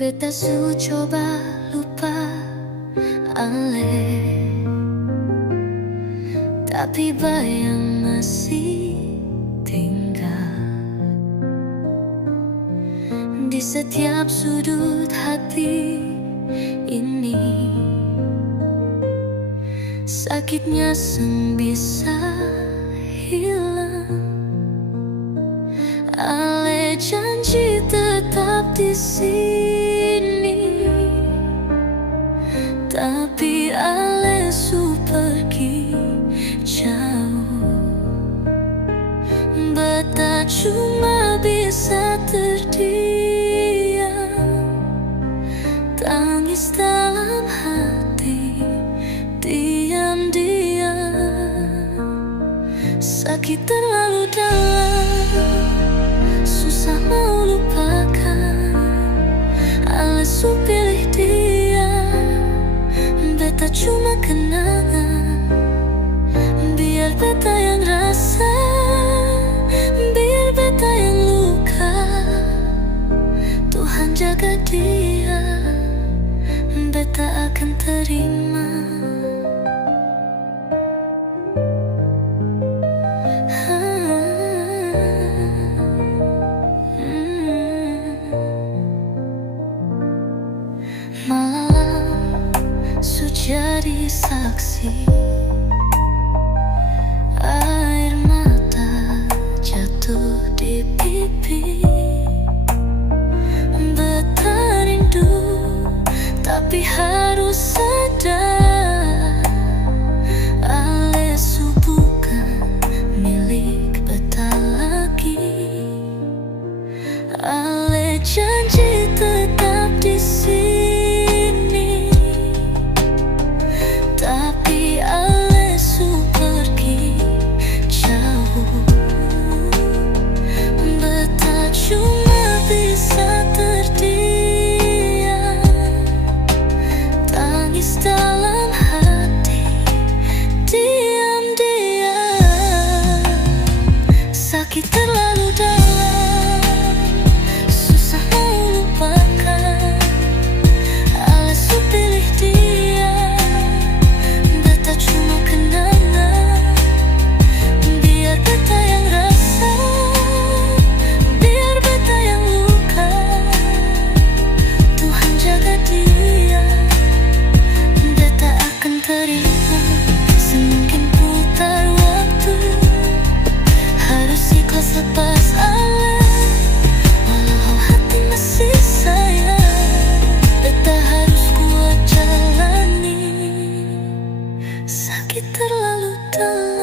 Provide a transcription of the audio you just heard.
Beta su coba lupa Ale, tapi bayang masih tinggal di setiap sudut hati ini. Sakitnya seng bisa hilang. Ale janji tetap di sini, tapi Ale su pergi jauh. Beta cuma bisa terdiam, tangis dalam hati, diam-diam. Sakit terlalu dalam, susah mau lupakan. Ale su pilih dia, beta cuma kenangan. Biar beta yang rasa, biar beta yang luka. Tuhan jaga dia, beta akan terima. Malam su jadi saksi, air mata jatuh di pipi. Beta rindu, tapi harus sadar Ale su bukan milik beta lagi. Ale janji tetap di sini, tapi Ale su pergi jauh. Beta cuma bisa terdiam, tangis dalam hati, diam-diam. Sakit terlalu dalam, susah mau lupakan. Ale su pilih dia, beta cuma kenangan. Biar beta yang rasa, biar beta yang luka. Tuhan jaga dia, beta akan terima. Semungkin putar waktu, harus ikhlas lepas Ale. Walau hati masih sayang, beta harus kuat jalani. Sakit terlalu dalam.